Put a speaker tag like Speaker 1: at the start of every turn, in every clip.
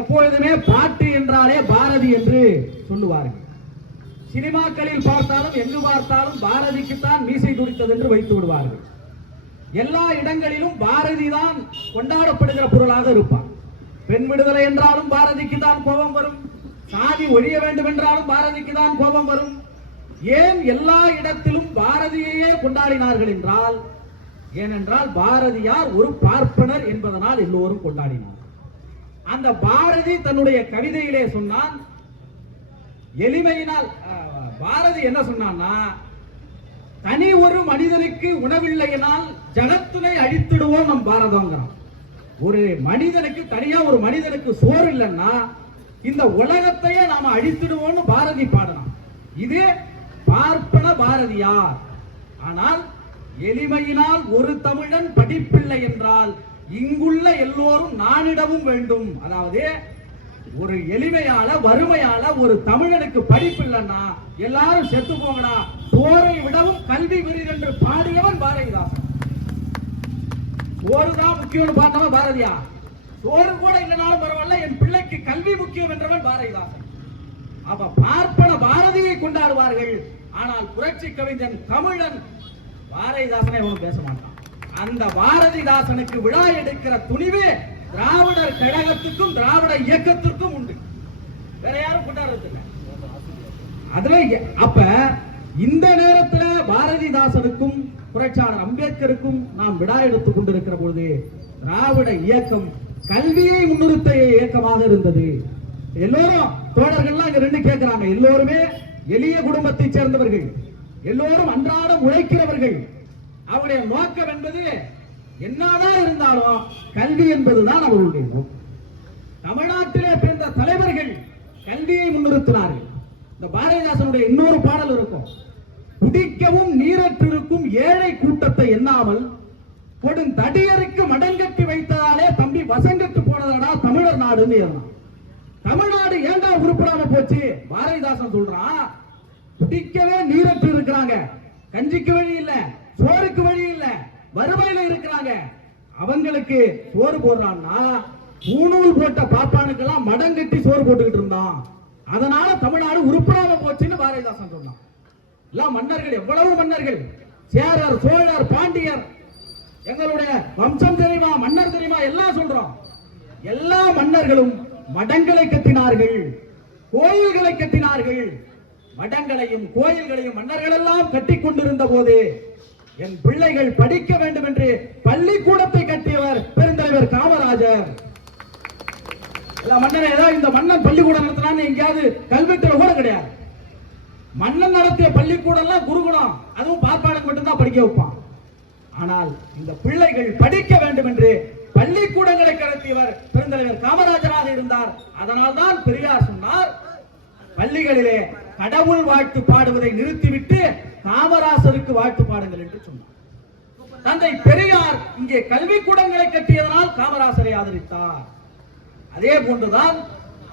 Speaker 1: எப்பொழுதுமே பாட்டு என்றாலே பாரதி என்று சொல்லுவார்கள் சினிமாக்களில் பார்த்தாலும் எங்கு பார்த்தாலும் பாரதிக்குத்தான் மீசை துடித்தது என்று வைத்து விடுவார்கள் எல்லா இடங்களிலும் பாரதி தான் கொண்டாடப்படுகிற பொருளாக இருப்பார் பெண் விடுதலை என்றாலும் பாரதிக்கு தான் கோபம் வரும் சாதி ஒழிய வேண்டும் என்றாலும் பாரதிக்கு தான் கோபம் வரும் ஏன் எல்லா இடத்திலும் பாரதியையே கொண்டாடினார்கள் என்றால் ஏனென்றால் பாரதியார் ஒரு பார்ப்பனர் என்பதனால் எல்லோரும் கொண்டாடினார் அந்த பாரதி தன்னுடைய கவிதையிலே சொன்னான் எளிமையினால் பாரதி என்ன சொன்னான்னா தனி ஒரு மனிதனுக்கு உணவில்லையினால் ஜகத்துனை அழித்திடுவோம் நம் பாரதங்கிறோம் ஒரு மனிதனுக்கு தனியா ஒரு மனிதனுக்கு சோறு இல்லைன்னா இந்த உலகத்தையே நாம அழித்திடுவோம்னு பாரதி பாடலாம் இது பார்ப்பன பாரதியார் ஆனால் எளிமையினால் ஒரு தமிழன் படிப்பில்லை என்றால் இங்குள்ள எல்லோரும் நானிடவும் வேண்டும் அதாவது ஒரு எளிமையால வறுமையால ஒரு தமிழனுக்கு படிப்பு இல்லைன்னா எல்லாரும் செத்து போங்கடா போரை விடவும் கல்வி விரிர் என்று பாடியவன் பாரதிதாசன் போருதான் முக்கியம்னு பார்த்தவன் பாரதியா சோறு கூட இல்லைனாலும் பரவாயில்ல என் பிள்ளைக்கு கல்வி முக்கியம் என்றவன் பாரதிதாசன் அப்ப பார்ப்பன பாரதியை கொண்டாடுவார்கள் ஆனால் புரட்சி கவிஞன் தமிழன் பாரதிதாசனை அவன் பேச மாட்டான் அந்த பாரதிதாசனுக்கு விழா எடுக்கிற துணிவு திராவிடர் கழகத்துக்கும் திராவிட இயக்கத்திற்கும் உண்டு வேற யாரும் கொண்டாடுறதில்ல அதுல அப்ப இந்த நேரத்துல பாரதிதாசனுக்கும் புரட்சியாளர் அம்பேத்கருக்கும் நாம் விடா எடுத்துக் கொண்டிருக்கிற பொழுது திராவிட இயக்கம் கல்வியை முன்னிறுத்த இயக்கமாக இருந்தது எல்லோரும் தோழர்கள்லாம் இங்க ரெண்டு கேட்கிறாங்க எல்லோருமே எளிய குடும்பத்தை சேர்ந்தவர்கள் எல்லோரும் அன்றாடம் உழைக்கிறவர்கள் அவருடைய நோக்கம் என்பது என்னதான் இருந்தாலும் கல்வி என்பதுதான் அவர்களுடைய நோக்கம் தமிழ்நாட்டிலே பிறந்த தலைவர்கள் கல்வியை முன்னிறுத்தினார்கள் இந்த பாரதிதாசனுடைய இன்னொரு பாடல் இருக்கும் குடிக்கவும் நீரற்றிருக்கும் ஏழை கூட்டத்தை எண்ணாமல் தடியருக்கு மடங்கட்டி வைத்ததாலே தம்பி வசங்கட்டு போனதடா தமிழர் நாடுன்னு தமிழ்நாடு ஏண்டா உருப்படாம போச்சு பாரதிதாசன் சொல்றான் குடிக்கவே நீரற்று இருக்கிறாங்க கஞ்சிக்கு வழி இல்லை சோறுக்கு வழி இல்ல வறுமையில இருக்கிறாங்க அவங்களுக்கு சோறு போடுறான்னா பூணூல் போட்ட பாப்பானுக்கெல்லாம் மடம் கட்டி சோறு போட்டுக்கிட்டு இருந்தான் அதனால தமிழ்நாடு உருப்படாம போச்சுன்னு பாரதிதாசன் சொன்னான் எல்லாம் மன்னர்கள் எவ்வளவு மன்னர்கள் சேரர் சோழர் பாண்டியர் எங்களுடைய வம்சம் தெரியுமா மன்னர் தெரியுமா எல்லாம் சொல்றோம் எல்லா மன்னர்களும் மடங்களை கட்டினார்கள் கோயில்களை கட்டினார்கள் மடங்களையும் கோயில்களையும் மன்னர்கள் எல்லாம் கட்டி கொண்டிருந்த போது என் பிள்ளைகள் படிக்க வேண்டும் என்று பள்ளிக்கூடத்தை கட்டியவர் பெருந்தலைவர் காமராஜர் மன்னன் ஏதாவது இந்த மன்னன் பள்ளிக்கூடம் நடத்தினான்னு எங்கேயாவது கல்வெட்டுல கூட கிடையாது மன்னன் நடத்திய பள்ளிக்கூடம்லாம் குருகுணம் அதுவும் பார்ப்பானுக்கு மட்டும்தான் படிக்க வைப்பான் ஆனால் இந்த பிள்ளைகள் படிக்க வேண்டும் என்று பள்ளிக்கூடங்களை கடத்தியவர் பெருந்தலைவர் காமராஜராக இருந்தார் அதனால் தான் பெரியார் சொன்னார் பள்ளிகளிலே கடவுள் வாழ்த்து பாடுவதை நிறுத்திவிட்டு காமராசருக்கு வாழ்த்து பாடுங்கள் என்று சொன்னார் தந்தை பெரியார் இங்கே கல்வி கூடங்களை கட்டியதனால் காமராசரை ஆதரித்தார் அதே போன்றுதான்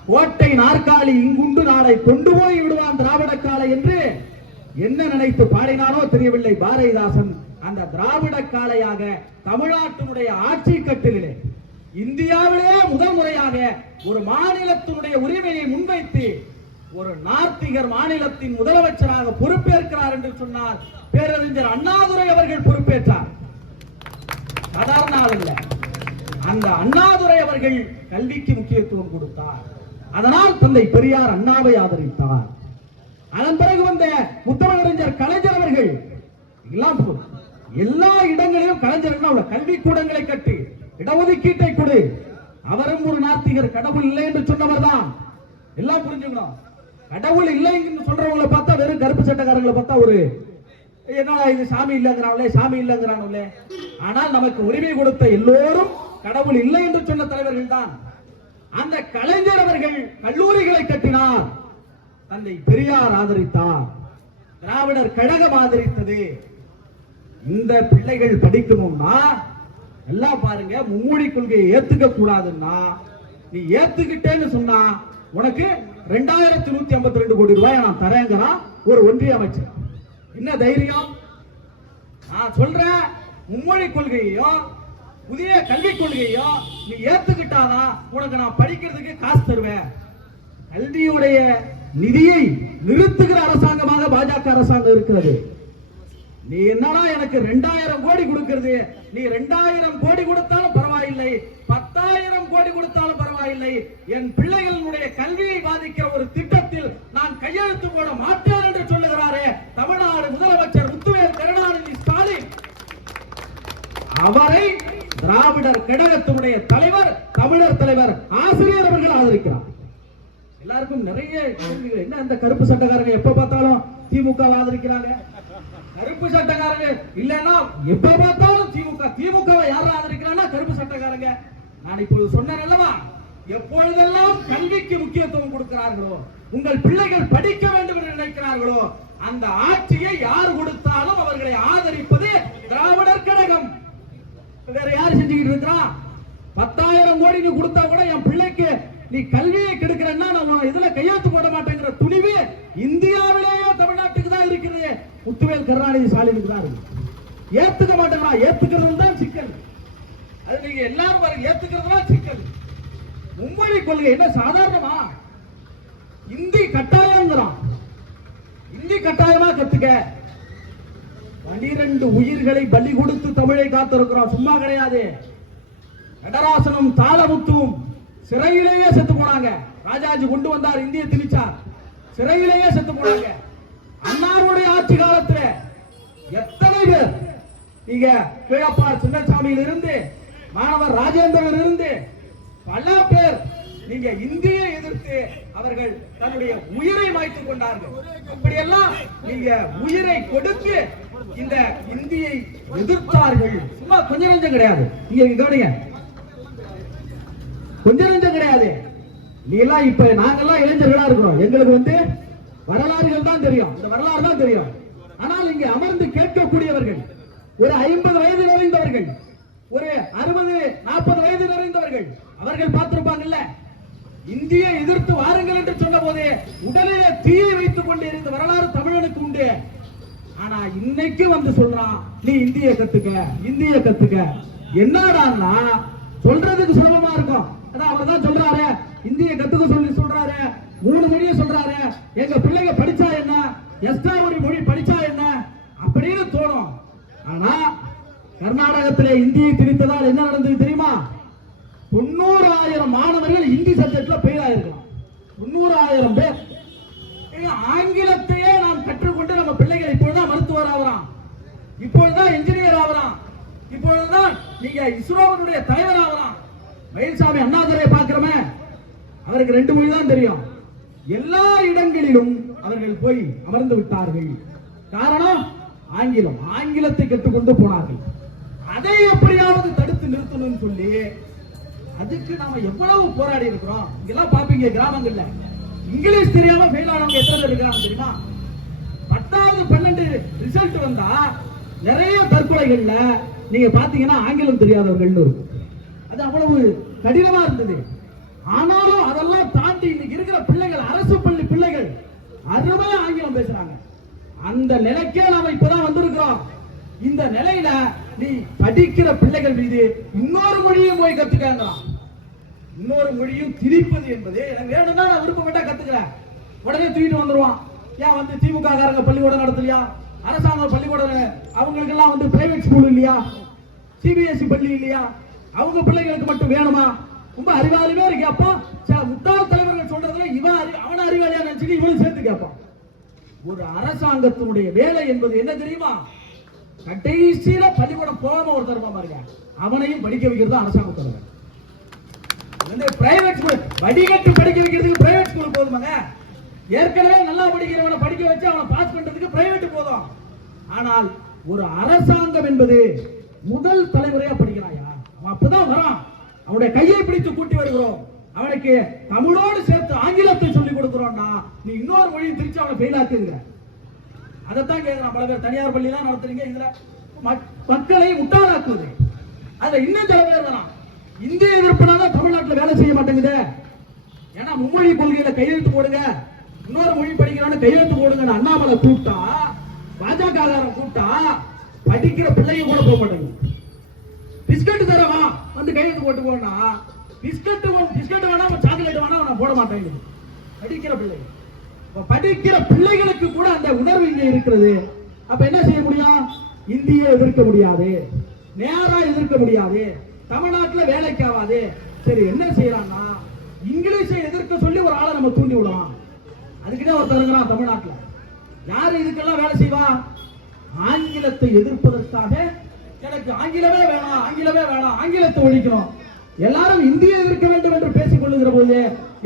Speaker 1: கோட்டை நாற்காலி இங்குண்டு நாளை கொண்டு போய் விடுவான் திராவிட காலை என்று என்ன நினைத்து பாடினாரோ தெரியவில்லை பாரதிதாசன் அந்த திராவிட காலையாக தமிழ்நாட்டினுடைய ஆட்சி கட்டிலே இந்தியாவிலேயே முதல் முறையாக ஒரு மாநிலத்தினுடைய உரிமையை முன்வைத்து ஒரு நார்த்திகர் மாநிலத்தின் முதலமைச்சராக பொறுப்பேற்கிறார் என்று சொன்னால் பேரறிஞர் அண்ணாதுரை அவர்கள் பொறுப்பேற்றார் சாதாரண இல்லை அந்த அண்ணாதுரை அவர்கள் கல்விக்கு முக்கியத்துவம் கொடுத்தார் அதனால் தந்தை பெரியார் அண்ணாவை ஆதரித்தார் அதன் பிறகு வந்த முத்தமிழறிஞர் கலைஞர் அவர்கள் எல்லா இடங்களிலும் கலைஞர் கல்வி கூடங்களை கட்டி இடஒதுக்கீட்டை கொடு அவரும் ஒரு நாத்திகர் கடவுள் இல்லை என்று சொன்னவர் தான் எல்லாம் புரிஞ்சுக்கணும் கடவுள் இல்லைன்னு சொல்றவங்கள பார்த்தா வெறும் கருப்பு சட்டக்காரங்களை பார்த்தா ஒரு என்னடா இது சாமி இல்லைங்கிறாங்களே சாமி இல்லைங்கிறாங்களே ஆனால் நமக்கு உரிமை கொடுத்த எல்லோரும் கடவுள் இல்லை என்று சொன்ன தலைவர்கள் தான் அந்த கலைஞர் அவர்கள் கல்லூரிகளை கட்டினார் தந்தை பெரியார் ஆதரித்தார் திராவிடர் கழகம் ஆதரித்தது இந்த பிள்ளைகள் படிக்கணும்னா எல்லாம் பாருங்க மும்மொழி கொள்கையை ஏத்துக்க கூடாதுன்னா நீ ஏத்துக்கிட்டேன்னு சொன்னா உனக்கு ரெண்டாயிரத்தி நூத்தி ஐம்பத்தி ரெண்டு கோடி ரூபாய் நான் தரேங்கிறான் ஒரு ஒன்றிய அமைச்சர் என்ன தைரியம் நான் சொல்ற மும்மொழி கொள்கையையும் புதிய கல்விக் கொள்கையையும் நீ ஏத்துக்கிட்டாதான் உனக்கு நான் படிக்கிறதுக்கு காசு தருவேன் கல்வியுடைய நிதியை நிறுத்துகிற அரசாங்கமாக பாஜக அரசாங்கம் இருக்கிறது நீ என்னடா எனக்கு ரெண்டாயிரம் கோடி கொடுக்கிறது நீ ரெண்டாயிரம் கோடி கொடுத்தாலும் பரவாயில்ல பரவாயில்லை பத்தாயிரம் கோடி கொடுத்தாலும் பரவாயில்லை என் பிள்ளைகளுடைய கல்வியை பாதிக்கிற ஒரு திட்டத்தில் நான் கையெழுத்து போட மாட்டேன் என்று சொல்லுகிறாரே தமிழ்நாடு முதலமைச்சர் முத்துவேல் கருணாநிதி ஸ்டாலின் அவரை திராவிடர் கழகத்தினுடைய தலைவர் தமிழர் தலைவர் ஆசிரியர் அவர்கள் ஆதரிக்கிறார் எல்லாருக்கும் நிறைய என்ன அந்த கருப்பு சட்டக்காரர்கள் எப்ப பார்த்தாலும் திமுக ஆதரிக்கிறாங்க கருப்பு சட்டக்காரங்க இல்லைன்னா எப்ப பார்த்தாலும் திமுக திமுக யாரும் ஆதரிக்கிறான்னா கருப்பு சட்டக்காரங்க நான் இப்போது சொன்னேன் அல்லவா எப்பொழுதெல்லாம் கல்விக்கு முக்கியத்துவம் கொடுக்கிறார்களோ உங்கள் பிள்ளைகள் படிக்க வேண்டும் என்று நினைக்கிறார்களோ அந்த ஆட்சியை யார் கொடுத்தாலும் அவர்களை ஆதரிப்பது திராவிடர் கழகம் வேற யார் செஞ்சுக்கிட்டு இருக்கிறான் பத்தாயிரம் கோடி நீ கொடுத்தா கூட என் பிள்ளைக்கு நீ கல்வியை கெடுக்கிறன்னா நான் இதுல கையெழுத்து போட மாட்டேங்கிற துணிவு இந்தியாவிலேயே தமிழ்நாடு முத்துவேல் கருணாநிதி ஸ்டாலினுக்கு தான் இருக்கு ஏத்துக்க மாட்டேங்கிறா ஏத்துக்கிறது தான் சிக்கல் அது நீங்க எல்லாரும் பாருங்க ஏத்துக்கிறது தான் சிக்கல் மும்மொழி கொள்கை என்ன சாதாரணமா இந்தி கட்டாயம் இந்தி கட்டாயமா கத்துக்க பனிரெண்டு உயிர்களை பலி கொடுத்து தமிழை காத்திருக்கிறோம் சும்மா கிடையாது கடராசனும் தாளமுத்துவும் சிறையிலேயே செத்து போனாங்க ராஜாஜி கொண்டு வந்தார் இந்திய திணிச்சார் சிறையிலேயே செத்து போனாங்க அண்ணாருடைய ஆட்சி காலத்துல எத்தனை பேர் நீங்க கீழப்பார் சின்னசாமியில் இருந்து மாணவர் ராஜேந்திரன் இருந்து பல பேர் நீங்க இந்தியை எதிர்த்து அவர்கள் தன்னுடைய உயிரை மாய்த்துக் கொண்டார்கள் அப்படியெல்லாம் நீங்க உயிரை கொடுத்து இந்த இந்தியை எதிர்த்தார்கள் சும்மா கொஞ்ச நஞ்சம் கிடையாது நீங்க கவனிங்க கொஞ்ச நஞ்சம் கிடையாது நீ எல்லாம் இப்ப நாங்கெல்லாம் இளைஞர்களா இருக்கிறோம் எங்களுக்கு வந்து வரலாறுகள் தான் தெரியும் இந்த வரலாறு தான் தெரியும் ஆனால் இங்கே அமர்ந்து கேட்கக்கூடியவர்கள் ஒரு ஐம்பது வயது நிறைந்தவர்கள் ஒரு அறுபது நாற்பது வயது நிறைந்தவர்கள் அவர்கள் இல்ல இந்திய எதிர்த்து வாருங்கள் என்று சொன்ன போதே உடனே தீயை வைத்துக் கொண்டு இருந்த வரலாறு தமிழனுக்கு உண்டு ஆனா இன்னைக்கு வந்து சொல்றான் நீ இந்திய கத்துக்க இந்திய கத்துக்க என்னடான்னா சொல்றதுக்கு சுலபமா இருக்கும் அவர் தான் சொல்றாரு இந்தியை கத்துக்க சொல்லி சொல்றாரு மூணு மொழியை சொல்றாரு எங்க பிள்ளைங்க படிச்சா என்ன எஸ்டா மொழி படிச்சா என்ன அப்படின்னு தோணும் ஆனா கர்நாடகத்திலே இந்தியை திணித்ததால் என்ன நடந்தது தெரியுமா தொண்ணூறு ஆயிரம் மாணவர்கள் இந்தி சப்ஜெக்ட்ல பெயில் ஆயிருக்கலாம் தொண்ணூறு ஆயிரம் பேர் ஆங்கிலத்தையே நாம் கற்றுக்கொண்டு நம்ம பிள்ளைகள் இப்பொழுதுதான் மருத்துவர் ஆகிறான் இப்பொழுதுதான் இன்ஜினியர் ஆகிறான் இப்பொழுதுதான் நீங்க இஸ்ரோவனுடைய தலைவர் ஆகலாம் மயில்சாமி அண்ணாதுரை பாக்குறமே அவருக்கு ரெண்டு மொழி தான் தெரியும் எல்லா இடங்களிலும் அவர்கள் போய் அமர்ந்து விட்டார்கள் காரணம் ஆங்கிலம் ஆங்கிலத்தை கற்றுக்கொண்டு போனார்கள் அதை எப்படியாவது தடுத்து நிறுத்தணும்னு சொல்லி அதுக்கு நாம எவ்வளவு போராடி இருக்கிறோம் இங்கெல்லாம் பாப்பீங்க கிராமங்கள்ல இங்கிலீஷ் தெரியாம ஃபெயில் ஆனவங்க எத்தனை இருக்கிறாங்க தெரியுமா பத்தாவது பன்னெண்டு ரிசல்ட் வந்தா நிறைய தற்கொலைகள்ல நீங்க பாத்தீங்கன்னா ஆங்கிலம் தெரியாதவர்கள் இருக்கும் அது அவ்வளவு கடினமா இருந்தது ஆனாலும் அதெல்லாம் தாண்டி இன்னைக்கு இருக்கிற பிள்ளைகள் அரசு பள்ளி பிள்ளைகள் அருமையா ஆங்கிலம் பேசுறாங்க அந்த நிலைக்கே நாம இப்பதான் வந்திருக்கிறோம் இந்த நிலையில நீ படிக்கிற பிள்ளைகள் மீது இன்னொரு மொழியும் போய் கத்துக்கலாம் இன்னொரு மொழியும் திரிப்பது என்பது எனக்கு வேணும்னா நான் விருப்பப்பட்டா கத்துக்கிறேன் உடனே தூக்கிட்டு வந்துருவான் ஏன் வந்து திமுக காரங்க பள்ளிக்கூடம் நடத்தலையா அரசாங்கம் பள்ளிக்கூடம் அவங்களுக்கு எல்லாம் வந்து பிரைவேட் ஸ்கூல் இல்லையா சிபிஎஸ்இ e பள்ளி இல்லையா அவங்க பிள்ளைகளுக்கு மட்டும் வேணுமா ரொம்ப அறிவாளியா இருக்கு அப்போ சில தலைவர்கள் சொல்றதுல இவன் அறி அவன அறிவாளியா நினைச்சிட்டு இவனும் சேர்த்து கேட்பான் ஒரு அரசாங்கத்தினுடைய வேலை என்பது என்ன தெரியுமா கடைசியில பள்ளிக்கூடம் போகாம ஒருத்தர் தருமா பாருங்க அவனையும் படிக்க வைக்கிறது அரசாங்க தலைவர் வந்து பிரைவேட் ஸ்கூல் வடிகட்டு படிக்க வைக்கிறதுக்கு பிரைவேட் ஸ்கூல் போதுமாங்க ஏற்கனவே நல்லா படிக்கிறவனை படிக்க வச்சு அவனை பாஸ் பண்றதுக்கு பிரைவேட் போதும் ஆனால் ஒரு அரசாங்கம் என்பது முதல் தலைமுறையா படிக்கிறாயா அவன் அப்பதான் வரான் அவனுடைய கையை பிடித்து கூட்டி வருகிறோம் அவனுக்கு தமிழோடு சேர்த்து ஆங்கிலத்தை சொல்லி கொடுக்கிறோம்னா நீ இன்னொரு மொழியும் திருச்சி அவனை ஃபெயில் ஆக்குங்க அதைத்தான் கேட்கிறான் பல பேர் தனியார் பள்ளி தான் நடத்துறீங்க இதுல மக்களை முட்டாளாக்குவது அதுல இன்னும் சில பேர் இந்திய எதிர்ப்பு தமிழ்நாட்டில் வேலை செய்ய மாட்டேங்குது ஏன்னா மும்மொழி கொள்கையில கையெழுத்து போடுங்க இன்னொரு மொழி படிக்கிறான்னு கையெழுத்து போடுங்க அண்ணாமலை கூட்டா பாஜக கூட்டா படிக்கிற பிள்ளைங்க கூட போக மாட்டேங்குது பிஸ்கட் தரவா வந்து கையெழுத்து போட்டு போனா பிஸ்கட் பிஸ்கட் வேணா சாக்லேட் வேணா நான் போட மாட்டேன் படிக்கிற பிள்ளைகள் இப்போ படிக்கிற பிள்ளைகளுக்கு கூட அந்த உணர்வு இங்கே இருக்கிறது அப்ப என்ன செய்ய முடியும் இந்திய எதிர்க்க முடியாது நேரா எதிர்க்க முடியாது தமிழ்நாட்டில் வேலைக்கு ஆகாது சரி என்ன செய்யலாம்னா இங்கிலீஷை எதிர்க்க சொல்லி ஒரு ஆளை நம்ம தூண்டி விடலாம் அதுக்குதான் ஒருத்தருங்கிறான் தமிழ்நாட்டில் யார் இதுக்கெல்லாம் வேலை செய்வா ஆங்கிலத்தை எதிர்ப்பதற்காக எனக்கு ஆங்கிலமே வேணாம் ஆங்கிலமே வேணாம் ஆங்கிலத்தை ஒழிக்கணும் எல்லாரும் இந்திய இருக்க வேண்டும் என்று பேசிக் கொள்ளுகிற போது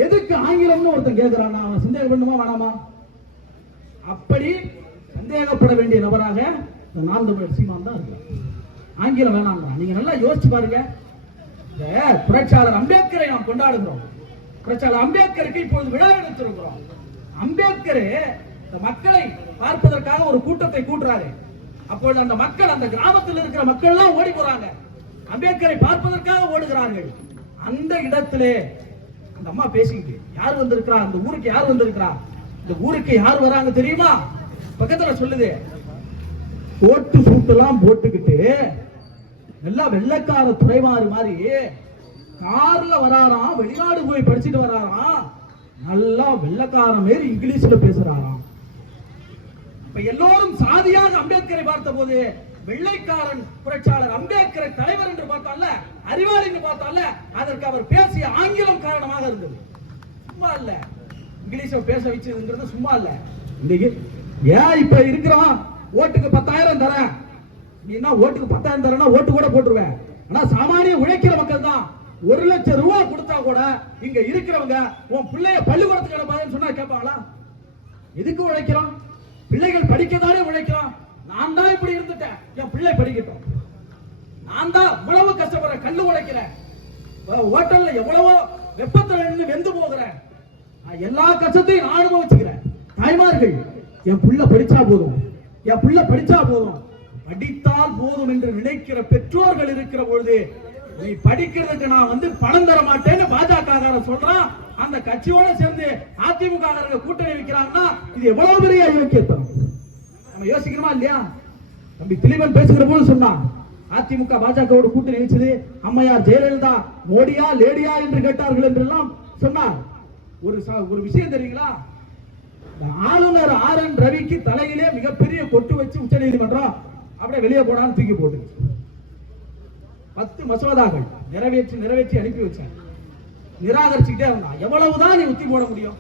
Speaker 1: எதுக்கு ஆங்கிலம்னு ஒருத்தன் கேட்கிறான் அவன் சந்தேகம் பண்ணுமா வேணாமா அப்படி சந்தேகப்பட வேண்டிய நபராக இந்த நாம் தமிழர் சீமான் தான் இருக்கிறார் ஆங்கிலம் வேணாம் நீங்க நல்லா யோசிச்சு பாருங்க இந்த புரட்சியாளர் அம்பேத்கரை நாம் கொண்டாடுகிறோம் புரட்சியாளர் அம்பேத்கருக்கு இப்பொழுது விழா எடுத்திருக்கிறோம் அம்பேத்கர் மக்களை பார்ப்பதற்காக ஒரு கூட்டத்தை கூட்டுறாரு அப்பொழுது அந்த மக்கள் அந்த கிராமத்தில் இருக்கிற மக்கள் எல்லாம் ஓடி போறாங்க அம்பேத்கரை பார்ப்பதற்காக ஓடுகிறார்கள் அந்த இடத்திலே அந்த அம்மா பேசிக்கிட்டு யார் வந்திருக்கிறா அந்த ஊருக்கு யார் வந்திருக்கிறா இந்த ஊருக்கு யார் வராங்க தெரியுமா பக்கத்துல சொல்லுது ஓட்டு சூட்டெல்லாம் போட்டுக்கிட்டு நல்லா வெள்ளக்கார துறைமாறு மாதிரி கார்ல வராராம் வெளிநாடு போய் படிச்சுட்டு வராராம் நல்லா வெள்ளக்கார மாரி இங்கிலீஷ்ல பேசுறாராம் இப்ப எல்லோரும் சாதியாக அம்பேத்கரை பார்த்த போது வெள்ளைக்காரன் புரட்சியாளர் அம்பேத்கரை தலைவர் என்று பார்த்தால அறிவாளி என்று பார்த்தால அதற்கு அவர் பேசிய ஆங்கிலம் காரணமாக இருந்தது சும்மா இல்ல இங்கிலீஷ பேச வச்சதுங்கிறது சும்மா இல்ல இன்னைக்கு ஏன் இப்ப இருக்கிறோம் ஓட்டுக்கு பத்தாயிரம் தரேன் நீன்னா ஓட்டுக்கு பத்தாயிரம் தரேன்னா ஓட்டு கூட போட்டுருவேன் ஆனா சாமானிய உழைக்கிற மக்கள் தான் ஒரு லட்சம் ரூபா கொடுத்தா கூட இங்க இருக்கிறவங்க உன் பிள்ளைய பள்ளிக்கூடத்துக்கு அனுப்பாதுன்னு சொன்னா கேட்பாங்களா எதுக்கு உழைக்கிறோம் பிள்ளைகள் படிக்கத்தானே உழைக்கிறான் நான் தான் இப்படி இருந்துட்டேன் என் பிள்ளை படிக்கட்டும் நான் தான் இவ்வளவு கஷ்டப்படுறேன் கல்லு உழைக்கிறேன் ஹோட்டல்ல எவ்வளவோ வெப்பத்துல நின்று வெந்து போகிறேன் எல்லா கஷ்டத்தையும் நான் அனுபவிச்சுக்கிறேன் தாய்மார்கள் என் புள்ள படிச்சா போதும் என் புள்ள படிச்சா போதும் படித்தால் போதும் என்று நினைக்கிற பெற்றோர்கள் இருக்கிற பொழுது நீ படிக்கிறதுக்கு நான் வந்து பணம் தர மாட்டேன்னு பாஜக சொல்றான் அந்த கட்சியோட சேர்ந்து அதிமுக கூட்டணி வைக்கிறாங்கன்னா இது எவ்வளவு பெரிய அயோக்கியத்தனம் நம்ம யோசிக்கணுமா இல்லையா தம்பி திலீபன் பேசுகிற போது சொன்னான் அதிமுக பாஜகவோட கூட்டணி வச்சது அம்மையார் ஜெயலலிதா மோடியா லேடியா என்று கேட்டார்கள் என்றெல்லாம் சொன்னார் ஒரு ஒரு விஷயம் தெரியுங்களா ஆளுநர் ஆர் என் ரவிக்கு தலையிலே மிகப்பெரிய கொட்டு வச்சு உச்ச நீதிமன்றம் அப்படியே வெளியே போனான்னு தூக்கி போட்டு பத்து மசோதாக்கள் நிறைவேற்றி நிறைவேற்றி அனுப்பி வச்சாங்க நிராகரிச்சுக்கிட்டே இருந்தான் எவ்வளவுதான் நீ உத்தி போட முடியும்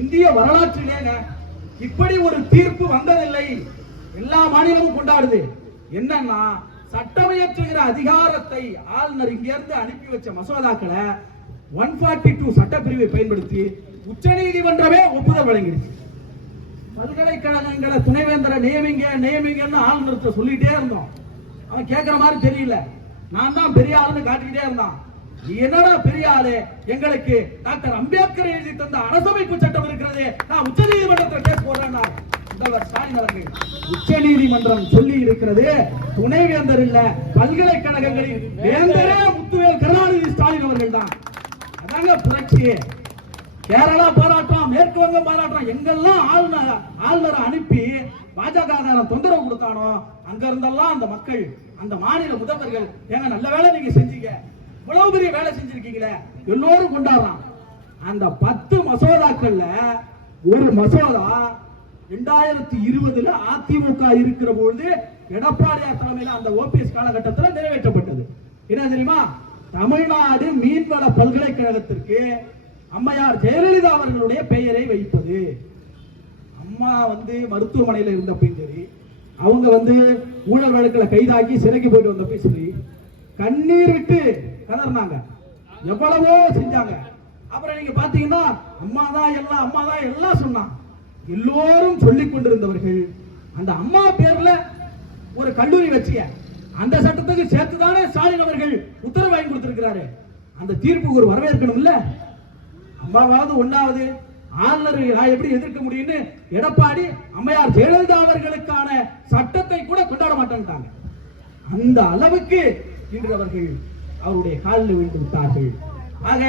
Speaker 1: இந்திய வரலாற்றிலே இப்படி ஒரு தீர்ப்பு வந்ததில்லை எல்லா மாநிலமும் கொண்டாடுது என்னன்னா சட்டமையற்றுகிற அதிகாரத்தை ஆளுநர் இங்கிருந்து அனுப்பி வச்ச மசோதாக்களை ஒன் ஃபார்ட்டி டூ சட்டப்பிரிவை பயன்படுத்தி உச்ச நீதிமன்றமே ஒப்புதல் வழங்கிடுச்சு பல்கலைக்கழகங்களை துணைவேந்தரை நியமிங்க நியமிங்கன்னு ஆளுநர்கிட்ட சொல்லிட்டே இருந்தோம் அவன் கேட்குற மாதிரி தெரியல நான் தான் பெரிய ஆளுன்னு காட்டிக்கிட்டே இருந்தான் என்னடா பெரிய ஆளு எங்களுக்கு டாக்டர் அம்பேத்கர் எழுதி தந்த அரசமைப்பு சட்டம் இருக்கிறது நான் உச்ச நீதிமன்றத்தில் கேஸ் போடுறேன் ஸ்டாலின் அவர்கள் உச்ச நீதிமன்றம் சொல்லி இருக்கிறது துணைவேந்தர் இல்ல பல்கலைக்கழகங்களின் வேந்தரே முத்துவேல் கருணாநிதி ஸ்டாலின் அவர்கள் தான் அதாங்க புரட்சி கேரளா பாராட்டம் மேற்கு வங்கம் பாராட்டம் எங்கெல்லாம் ஆளுநர் ஆளுநரை அனுப்பி பாஜக தொந்தரவு கொடுத்தானோ அங்க இருந்தெல்லாம் அந்த மக்கள் அந்த மாநில முதல்வர்கள் ஏங்க நல்ல வேலை நீங்க செஞ்சீங்க இவ்வளவு பெரிய வேலை செஞ்சிருக்கீங்களே எல்லோரும் கொண்டாடுறான் அந்த பத்து மசோதாக்கள்ல ஒரு மசோதா ரெண்டாயிரத்தி இருபதுல அதிமுக இருக்கிற பொழுது எடப்பாடியார் தலைமையில் அந்த ஓபிஎஸ் காலகட்டத்தில் நிறைவேற்றப்பட்டது என்ன தெரியுமா தமிழ்நாடு மீன்வள பல்கலைக்கழகத்திற்கு அம்மையார் ஜெயலலிதா அவர்களுடைய பெயரை வைப்பது அம்மா வந்து மருத்துவமனையில் இருந்தப்பையும் சரி அவங்க வந்து ஊழல் வழக்கில் கைதாக்கி சிறைக்கு போயிட்டு வந்தப்பையும் சரி கண்ணீர் விட்டு கதறினாங்க எவ்வளவோ செஞ்சாங்க அப்புறம் நீங்க பாத்தீங்கன்னா அம்மா தான் எல்லாம் அம்மா தான் எல்லாம் சொன்னான் எல்லோரும் சொல்லி கொண்டிருந்தவர்கள் அந்த அம்மா பேர்ல ஒரு கல்லூரி வச்சிய அந்த சட்டத்துக்கு சேர்த்து தானே ஸ்டாலின் அவர்கள் உத்தரவு வாங்கி கொடுத்திருக்கிறாரு அந்த தீர்ப்புக்கு ஒரு வரவேற்கணும் இல்லை அம்மாவாவது ஒன்றாவது ஆளுநரை நான் எப்படி எதிர்க்க முடியும்னு எடப்பாடி அம்மையார் ஜெயலலிதா அவர்களுக்கான சட்டத்தை கூட கொண்டாட மாட்டேன்ட்டாங்க அந்த அளவுக்கு இன்று அவர்கள் அவருடைய காலில் விழுந்து விட்டார்கள் ஆக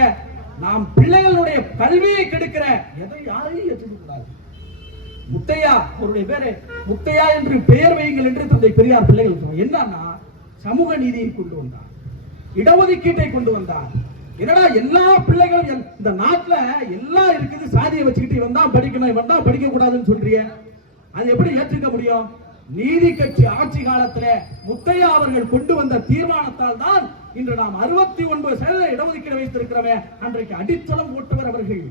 Speaker 1: நாம் பிள்ளைகளுடைய கல்வியை கெடுக்கிற எதை யாரையும் எதிர்க்கக்கூடாது முத்தையா அவருடைய பேரு முத்தையா என்று பெயர் வையுங்கள் என்று தந்தை பெரியார் பிள்ளைகள் என்னன்னா சமூக நீதியை கொண்டு வந்தார் இடஒதுக்கீட்டை கொண்டு வந்தார் என்னடா எல்லா பிள்ளைகளும் இந்த நாட்டில் எல்லாம் இருக்குது சாதியை வச்சுக்கிட்டு இவன் தான் படிக்கணும் இவன் தான் படிக்க கூடாதுன்னு சொல்றிய அது எப்படி ஏற்றுக்க முடியும் நீதி கட்சி ஆட்சி காலத்துல முத்தையா அவர்கள் கொண்டு வந்த தீர்மானத்தால் தான் இன்று நாம் அறுபத்தி ஒன்பது சதவீத இடஒதுக்கீடு வைத்திருக்கிறவன் அன்றைக்கு அடித்தளம் போட்டவர் அவர்கள்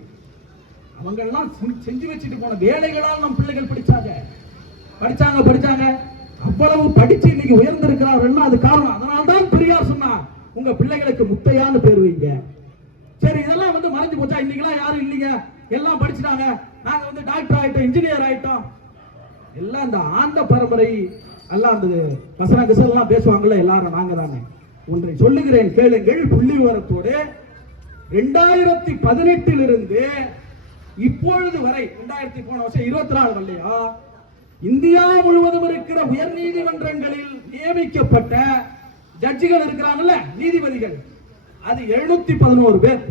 Speaker 1: அவங்க எல்லாம் செஞ்சு வச்சுட்டு போன வேலைகளால் நம் பிள்ளைகள் படிச்சாங்க படிச்சாங்க படிச்சாங்க அவ்வளவு படிச்சு இன்னைக்கு உயர்ந்திருக்கிறார்கள் அது காரணம் அதனால்தான் பெரியார் சொன்னார் உங்க பிள்ளைகளுக்கு முத்தையான்னு பேர் வைங்க சரி இதெல்லாம் வந்து மறைஞ்சு போச்சா இன்னைக்கு யாரும் இல்லைங்க எல்லாம் படிச்சுட்டாங்க நாங்க வந்து டாக்டர் ஆயிட்டோம் இன்ஜினியர் ஆயிட்டோம் எல்லாம் இந்த ஆந்த பரம்பரை எல்லாம் அந்த பசங்க எல்லாம் பேசுவாங்கல்ல எல்லாரும் நாங்க தானே ஒன்றை சொல்லுகிறேன் கேளுங்கள் புள்ளி விவரத்தோடு ரெண்டாயிரத்தி பதினெட்டிலிருந்து இப்பொழுது வரை ரெண்டாயிரத்தி போன வருஷம் இருபத்தி நாலு இல்லையா இந்தியா முழுவதும் இருக்கிற உயர் நீதிமன்றங்களில் நியமிக்கப்பட்ட ஜட்ஜிகள் இருக்கிறாங்கல்ல நீதிபதிகள் அது எழுநூத்தி பதினோரு பேர்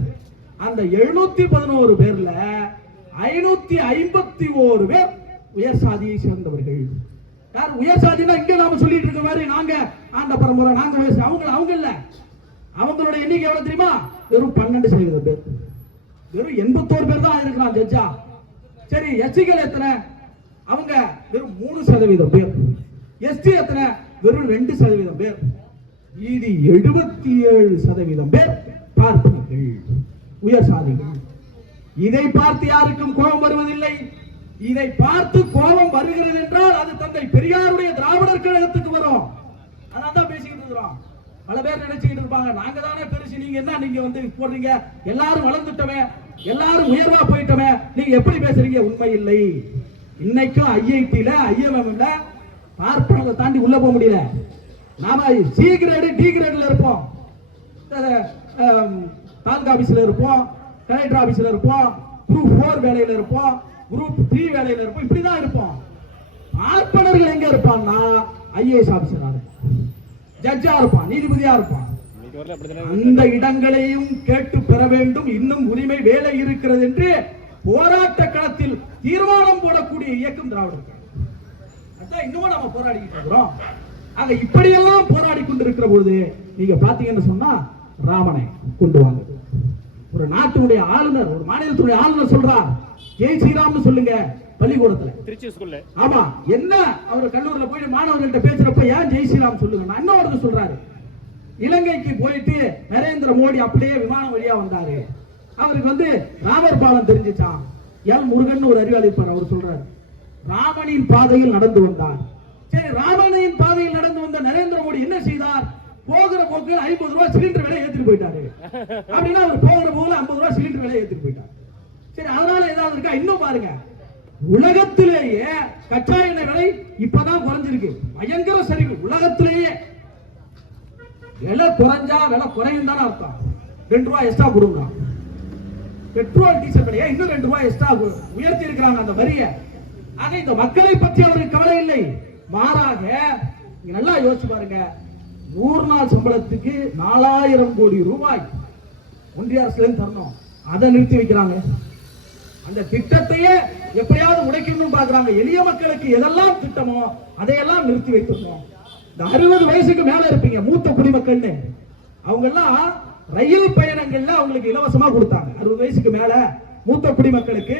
Speaker 1: அந்த எழுநூத்தி பதினோரு பேர்ல ஐநூத்தி ஐம்பத்தி ஓரு பேர் உயர் சாதியை சேர்ந்தவர்கள் யார் உயர் சாதினா இங்க நாம சொல்லிட்டு இருக்க மாதிரி நாங்க அந்த பரம்பரை நாங்க அவங்க அவங்க இல்ல அவங்களோட எண்ணிக்கை எவ்வளவு தெரியுமா வெறும் பன்னெண்டு சதவீதம் பேர் வெறும் எண்பத்தோரு பேர் தான் இருக்கிறான் ஜட்ஜா சரி எஸ்சிகள் எத்தனை அவங்க வெறும் மூணு சதவீதம் பேர் எஸ்டி எத்தனை வெறும் ரெண்டு சதவீதம் பேர் மீதி எழுபத்தி ஏழு சதவீதம் பேர் பார்ப்பீர்கள் உயர் சாதிகள் இதை பார்த்து யாருக்கும் கோபம் வருவதில்லை இதை பார்த்து கோபம் வருகிறது என்றால் அது தந்தை பெரியாருடைய திராவிடர் கழகத்துக்கு வரும் அதான் பேசிக்கிட்டு இருக்கிறோம் பல பேர் நினைச்சுக்கிட்டு இருப்பாங்க நாங்க தானே பெருசு நீங்க என்ன நீங்க வந்து போடுறீங்க எல்லாரும் வளர்ந்துட்டோமே எல்லாரும் உயர்வா போயிட்டோமே நீங்க எப்படி பேசுறீங்க உண்மை இல்லை இன்னைக்கும் ஐஐடியில ஐஎம்எம்ல பார்ப்பனத்தை தாண்டி உள்ள போக முடியல நாம சி கிரேடு டி கிரேடில் இருப்போம் தாலுகா ஆஃபீஸில் இருப்போம் கலெக்டர் ஆஃபீஸில் இருப்போம் குரூப் ஃபோர் வேலையில் இருப்போம் குரூப் த்ரீ வேலையில் இருப்போம் இப்படி தான் இருப்போம் பார்ப்பனர்கள் எங்கே இருப்பான்னா ஐஏஎஸ் ஆஃபீஸராக ஜட்ஜா இருப்பான் நீதிபதியாக இருப்பான் அந்த இடங்களையும் கேட்டு பெற வேண்டும் இன்னும் உரிமை வேலை இருக்கிறது என்று போராட்ட களத்தில் தீர்மானம் போடக்கூடிய இயக்கம் திராவிடர் இன்னமும் நம்ம போராடிக்கிட்டு இருக்கிறோம் அங்க இப்படியெல்லாம் போராடி கொண்டிருக்கிற பொழுது நீங்க பாத்தீங்கன்னு சொன்னா ராமனை கொண்டு வாங்க ஒரு நாட்டுடைய ஆளுநர் ஒரு மாநிலத்துடைய ஆளுநர் சொல்றா ஜெய் ஸ்ரீராம்னு சொல்லுங்க பள்ளிக்கூடத்துல திருச்சி ஸ்கூல்ல ஆமா என்ன அவர் கல்லூரில போய் மாணவர்கள்ட்ட பேசுறப்ப ஏன் ஜெய் ஸ்ரீராம் சொல்லுங்க இன்னொரு சொல்றாரு இலங்கைக்கு போயிட்டு நரேந்திர மோடி அப்படியே விமானம் வழியா வந்தாரு அவருக்கு வந்து ராமர் பாலம் தெரிஞ்சிச்சான் எல் முருகன் ஒரு அறிவாளிப்பார் அவர் சொல்றாரு ராமனின் பாதையில் நடந்து வந்தார் சரி ராமனையின் பாதையில் நடந்து வந்த நரேந்திர மோடி என்ன செய்தார் போகிற போக்கு ஐம்பது ரூபாய் சிலிண்டர் விலை ஏற்றிட்டு போயிட்டாரு அப்படின்னா அவர் போகிற போகுல ஐம்பது ரூபாய் சிலிண்டர் விலை ஏற்றிட்டு போயிட்டார் சரி அதனால ஏதாவது இருக்கா இன்னும் பாருங்க உலகத்திலேயே கச்சா எண்ணெய் விலை இப்பதான் குறைஞ்சிருக்கு பயங்கர சரிவு உலகத்திலேயே விலை குறைஞ்சா விலை குறையும் தானே அர்த்தம் ரெண்டு ரூபாய் எக்ஸ்ட்ரா கொடுங்க பெட்ரோல் டீசல் விலையை இன்னும் ரெண்டு ரூபாய் எக்ஸ்ட்ரா உயர்த்தி இருக்கிறாங்க அந்த வரிய ஆக இந்த மக்களை பற்றி அவருக்கு கவலை இல்லை மாறாக நல்லா யோசிச்சு பாருங்க நூறு நாள் சம்பளத்துக்கு நாலாயிரம் கோடி ரூபாய் ஒன்றிய அரசு தரணும் அதை நிறுத்தி வைக்கிறாங்க அந்த திட்டத்தையே எப்படியாவது உடைக்கணும்னு பாக்குறாங்க எளிய மக்களுக்கு எதெல்லாம் திட்டமோ அதையெல்லாம் நிறுத்தி வைத்திருக்கோம் இந்த அறுபது வயசுக்கு மேல இருப்பீங்க மூத்த குடிமக்கள்னு அவங்க எல்லாம் ரயில் பயணங்கள்ல அவங்களுக்கு இலவசமா கொடுத்தாங்க அறுபது வயசுக்கு மேல மூத்த குடிமக்களுக்கு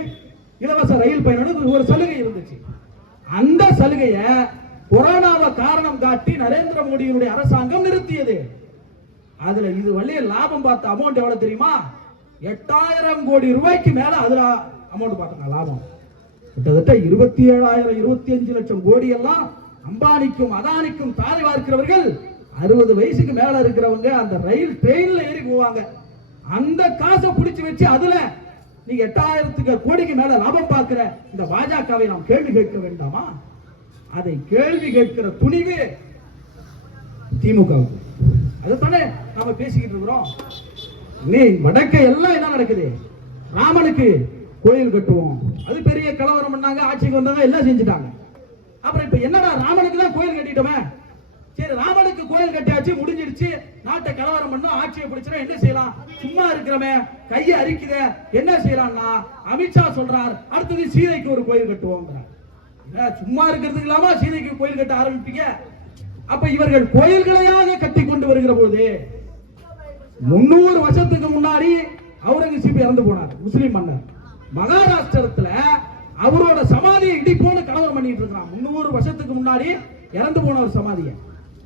Speaker 1: இலவச ரயில் பயணம் ஒரு சலுகை இருந்துச்சு அந்த சலுகையை கொரோனாவை காரணம் காட்டி நரேந்திர மோடியினுடைய அரசாங்கம் நிறுத்தியது அதுல இது வழிய லாபம் பார்த்த அமௌண்ட் எவ்வளவு தெரியுமா எட்டாயிரம் கோடி ரூபாய்க்கு மேல அதுல அமௌண்ட் பார்த்தாங்க லாபம் கிட்டத்தட்ட இருபத்தி ஏழாயிரம் இருபத்தி அஞ்சு லட்சம் கோடி எல்லாம் அம்பானிக்கும் அதானிக்கும் தாரை பார்க்கிறவர்கள் அறுபது வயசுக்கு மேல இருக்கிறவங்க அந்த ரயில் ட்ரெயின்ல ஏறி போவாங்க அந்த காசை பிடிச்சி வச்சு அதுல நீ எட்டாயிரத்துக்கு கோடிக்கு மேல லாபம் பார்க்கிற இந்த பாஜகவை நாம் கேள்வி கேட்க வேண்டாமா அதை கேள்வி கேட்கிற துணிவு திமுகவுக்கு அதுதானே நாம பேசிக்கிட்டு இருக்கிறோம் நீ வடக்க எல்லாம் என்ன நடக்குது ராமனுக்கு கோயில் கட்டுவோம் அது பெரிய கலவரம் பண்ணாங்க ஆட்சிக்கு வந்தாங்க எல்லாம் செஞ்சுட்டாங்க அப்புறம் இப்ப என்னடா ராமனுக்கு தான் கோயில் கட்டிட்டோமே சரி ராமனுக்கு கோயில் கட்டியாச்சு முடிஞ்சிடுச்சு நாட்டை கலவரம் பண்ணும் ஆட்சியை பிடிச்சிடும் என்ன செய்யலாம் சும்மா இருக்கிறவ கையை அரிக்குத என்ன செய்யலாம்னா அமித்ஷா சொல்றார் அடுத்தது சீதைக்கு ஒரு கோயில் கட்டுவோங்கிறார் சும்மா இருக்கிறதுக்கு இல்லாம சீதைக்கு கோயில் கட்ட ஆரம்பிப்பீங்க அப்ப இவர்கள் கோயில்களையாக கட்டி கொண்டு வருகிற போது முன்னூறு வருஷத்துக்கு முன்னாடி அவுரங்கசீப் இறந்து போனார் முஸ்லீம் மன்னர் மகாராஷ்டிரத்துல அவரோட சமாதியை இடிப்போன்னு கலவரம் பண்ணிட்டு இருக்கான் முன்னூறு வருஷத்துக்கு முன்னாடி இறந்து போன ஒரு சமாதியை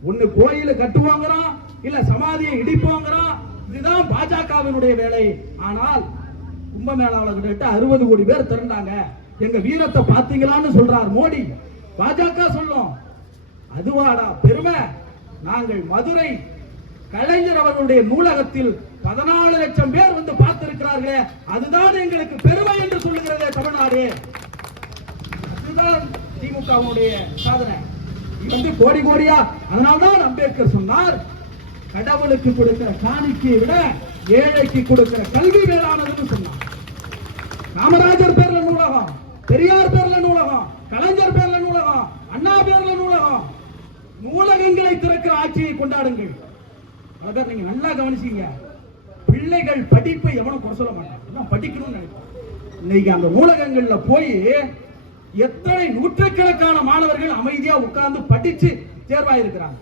Speaker 1: ஒண்ணு கோயில கட்டுவாங்கிறான் இல்ல சமாதியை இடிப்போங்கிறான் இதுதான் பாஜகவினுடைய வேலை ஆனால் கும்பமேளாவில் கிட்ட அறுபது கோடி பேர் திரண்டாங்க எங்க வீரத்தை பாத்தீங்களான்னு சொல்றார் மோடி பாஜக சொல்லும் அதுவாடா பெருமை நாங்கள் மதுரை கலைஞர் அவர்களுடைய நூலகத்தில் பதினாலு லட்சம் பேர் வந்து பார்த்திருக்கிறார்களே அதுதான் எங்களுக்கு பெருமை என்று சொல்லுகிறதே தமிழ்நாடு அதுதான் திமுகவுடைய சாதனை வந்து கோடி கோடியா அதனால்தான் அம்பேத்கர் சொன்னார் கடவுளுக்கு கொடுக்கிற காணிக்கை விட ஏழைக்கு கொடுக்கிற கல்வி மேலானதுன்னு சொன்னார் காமராஜர் பேர்ல நூலகம் பெரியார் பேர்ல நூலகம் கலைஞர் பேர்ல நூலகம் அண்ணா பேர்ல நூலகம் நூலகங்களை திறக்கிற ஆட்சியை கொண்டாடுங்கள் அதான் நீங்க நல்லா கவனிச்சீங்க பிள்ளைகள் படிப்பை எவனும் குறை சொல்ல மாட்டாங்க படிக்கணும்னு நினைப்பேன் இன்னைக்கு அந்த நூலகங்கள்ல போய் எத்தனை நூற்றுக்கணக்கான மாணவர்கள் அமைதியா உட்கார்ந்து படிச்சு தேர்வாயிருக்கிறாங்க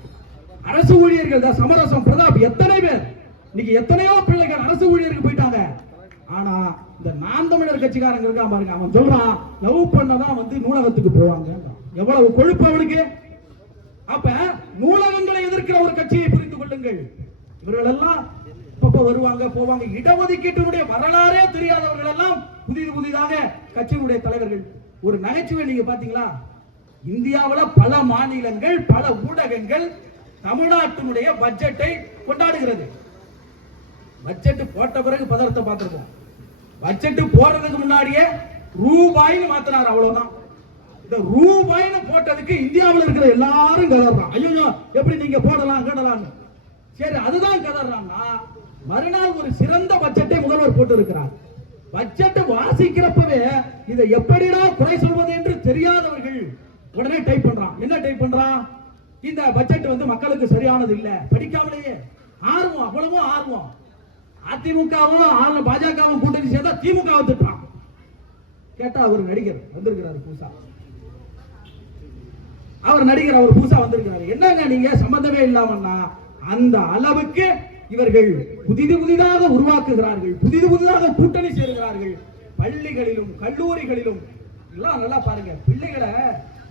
Speaker 1: அரசு ஊழியர்கள் தான் சமரசம் பிரதாப் எத்தனை பேர் இன்னைக்கு எத்தனையோ பிள்ளைகள் அரசு ஊழியருக்கு போயிட்டாங்க ஆனா இந்த நான் தமிழர் கட்சிக்காரங்க இருக்கா பாருங்க அவன் சொல்றான் லவ் பண்ணதான் வந்து நூலகத்துக்கு போவாங்க எவ்வளவு கொழுப்பு அவனுக்கு அப்ப நூலகங்களை எதிர்க்கிற ஒரு கட்சியை புரிந்து கொள்ளுங்கள் இவர்கள் எல்லாம் இப்ப வருவாங்க போவாங்க இடஒதுக்கீட்டினுடைய வரலாறே தெரியாதவர்கள் எல்லாம் புதிது புதிதாக கட்சியினுடைய தலைவர்கள் ஒரு நகைச்சுவை நீங்க பாத்தீங்களா இந்தியாவில் பல மாநிலங்கள் பல ஊடகங்கள் தமிழ்நாட்டினுடைய பட்ஜெட்டை கொண்டாடுகிறது பட்ஜெட் போட்ட பிறகு பதரத்தை பார்த்துருக்கோம் பட்ஜெட் போடுறதுக்கு முன்னாடியே ரூபாய்னு மாத்தினார் அவ்வளவுதான் இந்த ரூபாய்னு போட்டதுக்கு இந்தியாவில் இருக்கிற எல்லாரும் கதறான் ஐயோ எப்படி நீங்க போடலாம் கேடலாம்னு சரி அதுதான் கதறான்னா மறுநாள் ஒரு சிறந்த பட்ஜெட்டை முதல்வர் போட்டு இருக்கிறார் பட்ஜெட் வாசிக்கிறப்பவே இதை எப்படிடா குறை சொல்வது என்று தெரியாதவர்கள் உடனே டைப் பண்றான் என்ன டைப் பண்றான் இந்த பட்ஜெட் வந்து மக்களுக்கு சரியானது இல்ல படிக்காமலேயே ஆர்வம் அவ்வளவும் ஆர்வம் அதிமுகவும் ஆளு பாஜகவும் கூட்டணி சேர்ந்தா திமுக திட்டுறான் கேட்டா அவர் நடிகர் வந்திருக்கிறாரு பூசா அவர் நடிகர் அவர் பூசா வந்திருக்கிறாரு என்னங்க நீங்க சம்பந்தமே இல்லாமன்னா அந்த அளவுக்கு இவர்கள் புதிது புதிதாக உருவாக்குகிறார்கள் புதிது புதிதாக கூட்டணி சேர்கிறார்கள் பள்ளிகளிலும் கல்லூரிகளிலும் எல்லாம் நல்லா பாருங்க பிள்ளைகளை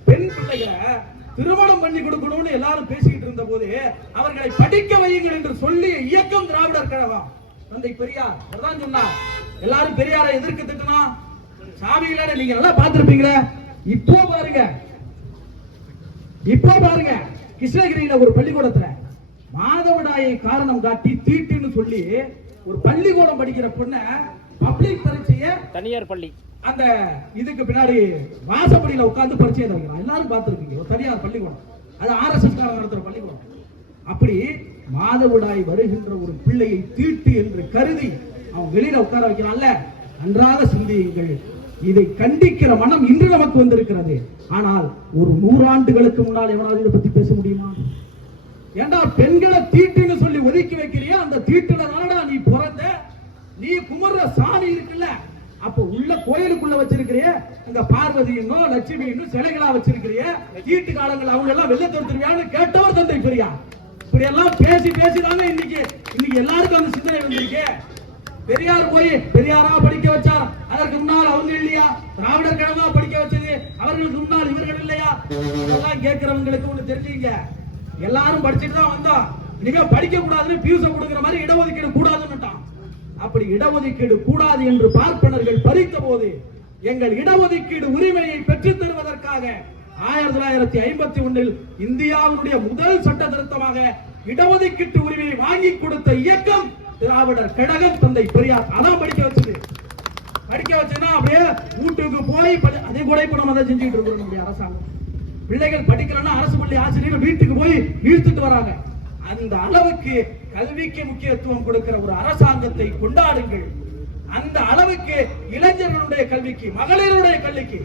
Speaker 1: பெண் பிள்ளைகளை திருமணம் பண்ணி கொடுக்கணும்னு எல்லாரும் பேசிக்கிட்டு இருந்த போது அவர்களை படிக்க வையுங்கள் என்று சொல்லி இயக்கம் திராவிடர் கழகம் தந்தை பெரியார் அதான் சொன்னார் எல்லாரும் பெரியாரை எதிர்க்க திட்டனா சாமிகள நீங்க நல்லா பார்த்திருப்பீங்களே இப்போ பாருங்க இப்போ பாருங்க கிருஷ்ணகிரியில ஒரு பள்ளிக்கூடத்துல மாதவிடாயை காரணம் காட்டி தீட்டுன்னு சொல்லி ஒரு பள்ளிக்கூடம் படிக்கிற பொண்ண பப்ளிக் பரீட்சைய தனியார் பள்ளி அந்த இதுக்கு பின்னாடி வாசப்படியில உட்கார்ந்து பரீட்சை எழுதுறாங்க எல்லாரும் பார்த்துருக்கீங்க ஒரு தனியார் பள்ளிக்கூடம் அது ஆர்எஸ்எஸ் நடத்துற பள்ளிக்கூடம் அப்படி மாதவிடாய் வருகின்ற ஒரு பிள்ளையை தீட்டு என்று கருதி அவன் வெளியில உட்கார வைக்கிறான்ல நன்றாக சிந்தியுங்கள் இதை கண்டிக்கிற மனம் இன்று நமக்கு வந்திருக்கிறது ஆனால் ஒரு நூறாண்டுகளுக்கு முன்னால் எவனாவது இதை பத்தி பேச முடியுமா ஏண்டா பெண்களை தீட்டுன்னு சொல்லி ஒதுக்கி வைக்கிறியா அந்த தீட்டுலதானடா நீ பிறந்த நீ குமர்ற சாணி இருக்குல்ல அப்ப உள்ள கோயிலுக்குள்ள வச்சிருக்கிறிய அங்க பார்வதியினோ லட்சுமியினும் சிலைகளா வச்சிருக்கிறிய தீட்டு காலங்கள் அவங்க எல்லாம் வெளில தருத்துருவியான்னு கேட்டவர் தந்தை பெரியா இப்படி எல்லாம் பேசி பேசிதாங்க இன்னைக்கு இன்னைக்கு எல்லாருக்கும் அந்த சிந்தனை வந்திருக்கு பெரியார் போய் பெரியாரா படிக்க வச்சார் அதற்கு முன்னால் அவங்க இல்லையா திராவிடர் கழகமா படிக்க வச்சது அவர்களுக்கு முன்னால் இவர்கள் இல்லையா இதெல்லாம் கேட்கிறவங்களுக்கு ஒண்ணு தெரிஞ்சுங்க எல்லாரும் படிச்சுட்டு தான் வந்தா இனிமே படிக்க கூடாதுன்னு பியூச கொடுக்கிற மாதிரி இடஒதுக்கீடு கூடாதுன்னுட்டான் அப்படி இடஒதுக்கீடு கூடாது என்று பார்ப்பனர்கள் பறித்த போது எங்கள் இடஒதுக்கீடு உரிமையை பெற்றுத் தருவதற்காக ஆயிரத்தி தொள்ளாயிரத்தி ஐம்பத்தி ஒன்றில் இந்தியாவுடைய முதல் சட்ட திருத்தமாக இடஒதுக்கீட்டு உரிமையை வாங்கி கொடுத்த இயக்கம் திராவிடர் கழகம் தந்தை பெரியார் அதான் படிக்க வச்சது படிக்க வச்சுன்னா அப்படியே வீட்டுக்கு போய் அதே கூட இப்ப நம்ம அதை செஞ்சுட்டு இருக்கிறோம் நம்முடைய அரசாங்கம் பிள்ளைகள் படிக்கலன்னா அரசு பள்ளி ஆசிரியர்கள் வீட்டுக்கு போய் வீழ்த்துட்டு வராங்க அந்த அளவுக்கு கல்விக்கு முக்கியத்துவம் கொடுக்கிற ஒரு அரசாங்கத்தை கொண்டாடுங்கள் அந்த அளவுக்கு இளைஞர்களுடைய கல்விக்கு மகளிருடைய கல்விக்கு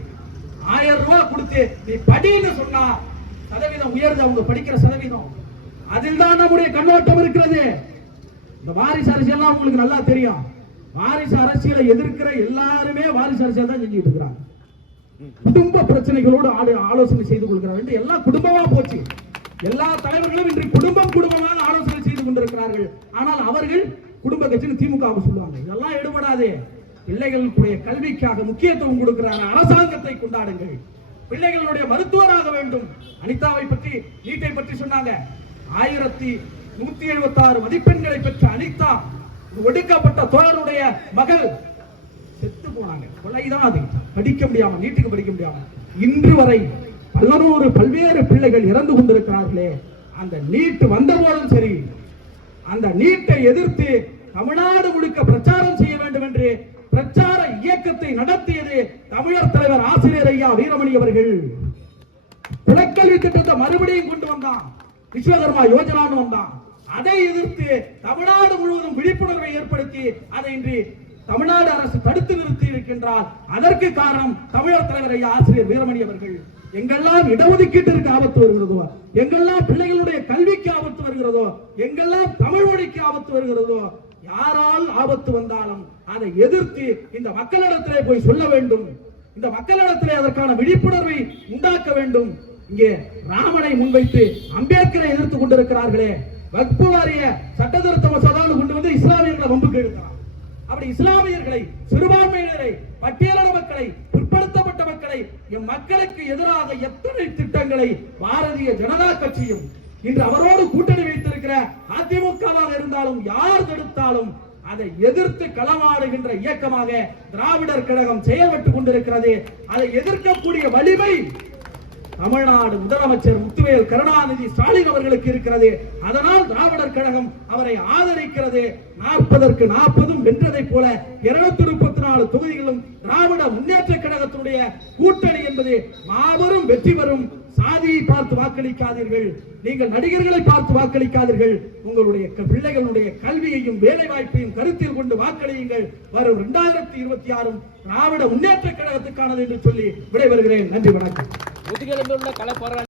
Speaker 1: ஆயிரம் ரூபாய் கொடுத்து நீ படின்னு சொன்னா சதவீதம் உயர்ந்து அவங்க படிக்கிற சதவீதம் அதில் தான் நம்முடைய கண்ணோட்டம் இருக்கிறது இந்த வாரிசு அரசியல்லாம் உங்களுக்கு நல்லா தெரியும் வாரிசு அரசியலை எதிர்க்கிற எல்லாருமே வாரிசு அரசியல் தான் செஞ்சுட்டு இருக்கிறாங்க குடும்ப பிரச்சனைகளோடு ஆடு ஆலோசனை செய்து கொள்கிறார் என்று எல்லா குடும்பமா போச்சு எல்லா தலைவர்களும் இன்று குடும்பம் குடும்பமாக ஆலோசனை செய்து கொண்டிருக்கிறார்கள் ஆனால் அவர்கள் குடும்ப கட்சின்னு திமுக சொல்லுவாங்க இதெல்லாம் எடுபடாதே பிள்ளைகளுடைய கல்விக்காக முக்கியத்துவம் கொடுக்கிறாங்க அரசாங்கத்தை கொண்டாடுங்கள் பிள்ளைகளுடைய மருத்துவராக வேண்டும் அனிதாவை பற்றி நீட்டை பற்றி சொன்னாங்க ஆயிரத்தி நூத்தி எழுபத்தி ஆறு மதிப்பெண்களை பெற்ற அனிதா ஒடுக்கப்பட்ட தோழருடைய மகள் போனாங்க கொலைதான் அது படிக்க முடியாம வீட்டுக்கு படிக்க முடியாம இன்று வரை பலரோரு பல்வேறு பிள்ளைகள் இறந்து கொண்டிருக்கிறார்களே அந்த நீட்டு வந்த போதும் சரி அந்த நீட்டை எதிர்த்து தமிழ்நாடு முழுக்க பிரச்சாரம் செய்ய வேண்டும் என்று பிரச்சார இயக்கத்தை நடத்தியது தமிழர் தலைவர் ஆசிரியர் ஐயா வீரமணி அவர்கள் குலக்கல்வி திட்டத்தை மறுபடியும் கொண்டு வந்தான் விஸ்வகர்மா யோஜனான்னு வந்தான் அதை எதிர்த்து தமிழ்நாடு முழுவதும் விழிப்புணர்வை ஏற்படுத்தி அதை இன்று தமிழ்நாடு அரசு தடுத்து நிறுத்தி இருக்கின்றார் அதற்கு காரணம் தமிழர் தலைவர் ஆசிரியர் வீரமணி அவர்கள் எங்கெல்லாம் இடஒதுக்கீட்டிற்கு ஆபத்து வருகிறதோ எங்கெல்லாம் பிள்ளைகளுடைய கல்விக்கு ஆபத்து வருகிறதோ எங்கெல்லாம் தமிழ் மொழிக்கு ஆபத்து வருகிறதோ யாரால் ஆபத்து வந்தாலும் அதை எதிர்த்து இந்த மக்களிடத்திலே போய் சொல்ல வேண்டும் இந்த மக்களிடத்திலே அதற்கான விழிப்புணர்வை உண்டாக்க வேண்டும் இங்கே ராமனை முன்வைத்து அம்பேத்கரை எதிர்த்து கொண்டிருக்கிறார்களே வக்பு வாரிய சட்டத்திருத்த மசோதாவில் கொண்டு வந்து இஸ்லாமியர்களை வம்புக்கு எடுக்கிறார் அப்படி இஸ்லாமியர்களை சிறுபான்மையினரை பட்டியலின மக்களை பிற்படுத்தப்பட்ட மக்களை மக்களுக்கு எதிராக எத்தனை திட்டங்களை பாரதிய ஜனதா கட்சியும் இன்று அவரோடு கூட்டணி வைத்திருக்கிற அதிமுகவாக இருந்தாலும் யார் தடுத்தாலும் அதை எதிர்த்து களமாடுகின்ற இயக்கமாக திராவிடர் கழகம் செயல்பட்டுக் கொண்டிருக்கிறது அதை எதிர்க்கக்கூடிய வலிமை தமிழ்நாடு முதலமைச்சர் முத்துவேல் கருணாநிதி ஸ்டாலின் அவர்களுக்கு இருக்கிறது அதனால் திராவிடர் கழகம் அவரை ஆதரிக்கிறது நாற்பதற்கு நாற்பதும் வென்றதை போல இருநூத்தி முப்பத்தி நாலு தொகுதிகளும் திராவிட முன்னேற்ற கழகத்தினுடைய கூட்டணி என்பது மாபெரும் வெற்றி பெறும் சாதியை பார்த்து வாக்களிக்காதீர்கள் நீங்கள் நடிகர்களை பார்த்து வாக்களிக்காதீர்கள் உங்களுடைய பிள்ளைகளுடைய கல்வியையும் வேலை வாய்ப்பையும் கருத்தில் கொண்டு வாக்களியுங்கள் வரும் இரண்டாயிரத்தி இருபத்தி ஆறும் திராவிட முன்னேற்ற கழகத்துக்கானது என்று சொல்லி விடைபெறுகிறேன் நன்றி வணக்கம் முதுகெலும்பில் உள்ள களப்போராளி